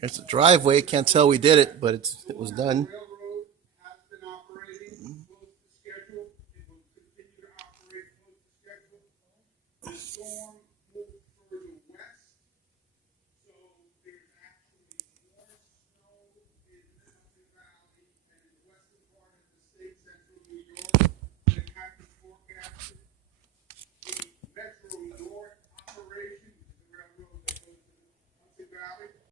Here's the driveway. Can't tell we did it, but it was done.